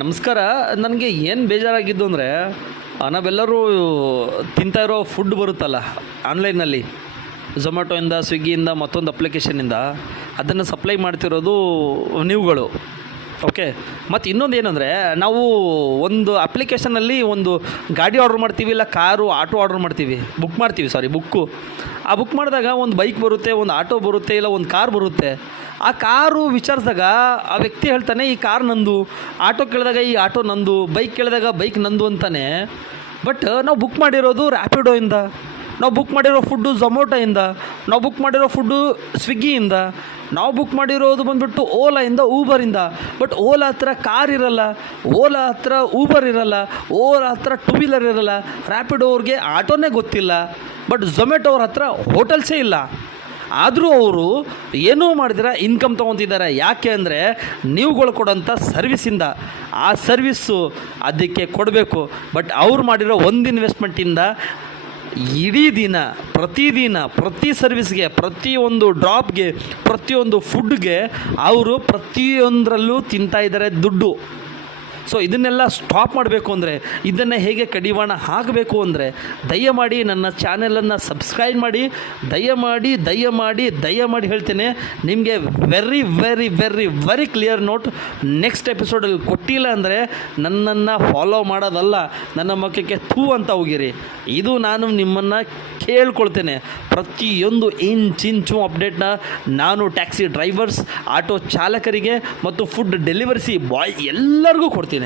ನಮಸ್ಕಾರ. ನನಗೆ ಏನು ಬೇಜಾರಾಗಿದ್ದು ಅಂದರೆ, ನಾವೆಲ್ಲರೂ ತಿಂತಾ ಇರೋ ಫುಡ್ ಬರುತ್ತಲ್ಲ ಆನ್ಲೈನಲ್ಲಿ, ಝೊಮ್ಯಾಟೊಯಿಂದ, ಸ್ವಿಗ್ಗಿಯಿಂದ, ಮತ್ತೊಂದು ಅಪ್ಲಿಕೇಶನ್ನಿಂದ ಅದನ್ನು ಸಪ್ಲೈ ಮಾಡ್ತಿರೋದು ನೀವುಗಳು. ಓಕೆ. ಮತ್ತು ಇನ್ನೊಂದು ಏನಂದರೆ, ನಾವು ಒಂದು ಅಪ್ಲಿಕೇಶನಲ್ಲಿ ಒಂದು ಗಾಡಿ ಆರ್ಡ್ರ್ ಮಾಡ್ತೀವಿ, ಇಲ್ಲ ಕಾರು, ಆಟೋ ಆರ್ಡ್ರ್ ಮಾಡ್ತೀವಿ, ಬುಕ್ಕು. ಆ ಬುಕ್ ಮಾಡಿದಾಗ ಒಂದು ಬೈಕ್ ಬರುತ್ತೆ, ಒಂದು ಆಟೋ ಬರುತ್ತೆ, ಇಲ್ಲ ಒಂದು ಕಾರ್ ಬರುತ್ತೆ. ಆ ಕಾರು ವಿಚಾರಿಸಿದಾಗ ಆ ವ್ಯಕ್ತಿ ಹೇಳ್ತಾನೆ, ಈ ಕಾರ್ ನಂದು. ಆಟೋ ಕೇಳಿದಾಗ ಈ ಆಟೋ ನಂದು, ಬೈಕ್ ಕೇಳಿದಾಗ ಬೈಕ್ ನಂದು ಅಂತಾನೆ. ಬಟ್ ನಾವು ಬುಕ್ ಮಾಡಿರೋದು ರ್ಯಾಪಿಡೋಯಿಂದ, ನಾವು ಬುಕ್ ಮಾಡಿರೋ ಫುಡ್ಡು ಝೊಮ್ಯಾಟೊಯಿಂದ, ನಾವು ಬುಕ್ ಮಾಡಿರೋ ಫುಡ್ಡು ಸ್ವಿಗ್ಗಿಯಿಂದ, ನಾವು ಬುಕ್ ಮಾಡಿರೋದು ಬಂದುಬಿಟ್ಟು ಓಲಾಯಿಂದ, ಊಬರಿಂದ. ಬಟ್ ಓಲಾ ಹತ್ರ ಕಾರ್ ಇರಲ್ಲ, ಓಲಾ ಹತ್ರ ಊಬರ್ ಇರಲ್ಲ, ಓಲಾ ಹತ್ರ ಟೂ ವೀಲರ್ ಇರಲ್ಲ, ರ್ಯಾಪಿಡೋ ಅವ್ರಿಗೆ ಆಟೋನೇ ಗೊತ್ತಿಲ್ಲ. ಬಟ್ ಝೊಮ್ಯಾಟೊ ಅವ್ರ ಹತ್ರ ಹೋಟೆಲ್ಸೇ ಇಲ್ಲ. ಆದರೂ ಅವರು ಏನೂ ಮಾಡಿದಿರ ಇನ್ಕಮ್ ತೊಗೊತಿದ್ದಾರೆ. ಯಾಕೆ ಅಂದರೆ ನೀವುಗಳು ಕೊಡೋಂಥ ಸರ್ವಿಸಿಂದ. ಆ ಸರ್ವಿಸ್ಸು ಅದಕ್ಕೆ ಕೊಡಬೇಕು. ಬಟ್ ಅವ್ರು ಮಾಡಿರೋ ಒಂದು ಇನ್ವೆಸ್ಟ್ಮೆಂಟಿಂದ ಇಡೀ ದಿನ, ಪ್ರತಿದಿನ, ಪ್ರತಿ ಸರ್ವಿಸ್ಗೆ, ಪ್ರತಿಯೊಂದು ಡ್ರಾಪ್ಗೆ, ಪ್ರತಿಯೊಂದು ಫುಡ್ಗೆ ಅವರು ಪ್ರತಿಯೊಂದರಲ್ಲೂ ತಿಂತಾಯಿದ್ದಾರೆ ದುಡ್ಡು. ಸೊ ಇದನ್ನೆಲ್ಲ ಸ್ಟಾಪ್ ಮಾಡಬೇಕು ಅಂದರೆ, ಇದನ್ನು ಹೇಗೆ ಕಡಿವಾಣ ಹಾಕಬೇಕು ಅಂದರೆ, ದಯಮಾಡಿ ನನ್ನ ಚಾನೆಲನ್ನು ಸಬ್ಸ್ಕ್ರೈಬ್ ಮಾಡಿ. ದಯಮಾಡಿ ಹೇಳ್ತೇನೆ, ನಿಮಗೆ very very very very clear note. Next ಎಪಿಸೋಡಲ್ಲಿ ಕೊಟ್ಟಿಲ್ಲ ಅಂದರೆ ನನ್ನನ್ನು ಫಾಲೋ ಮಾಡೋದಲ್ಲ, ನನ್ನ ಮುಖಕ್ಕೆ ಥೂ ಅಂತ ಹೋಗಿರಿ. ಇದು ನಾನು ನಿಮ್ಮನ್ನು ಕೇಳ್ಕೊಳ್ತೇನೆ. ಪ್ರತಿಯೊಂದು ಇಂಚಿಂಚು ಅಪ್ಡೇಟ್ನ ನಾನು ಟ್ಯಾಕ್ಸಿ ಡ್ರೈವರ್ಸ್, ಆಟೋ ಚಾಲಕರಿಗೆ ಮತ್ತು ಫುಡ್ ಡೆಲಿವರಿಸಿ ಬಾಯ್ ಎಲ್ಲರಿಗೂ ಕೊಡ್ತೀನಿ.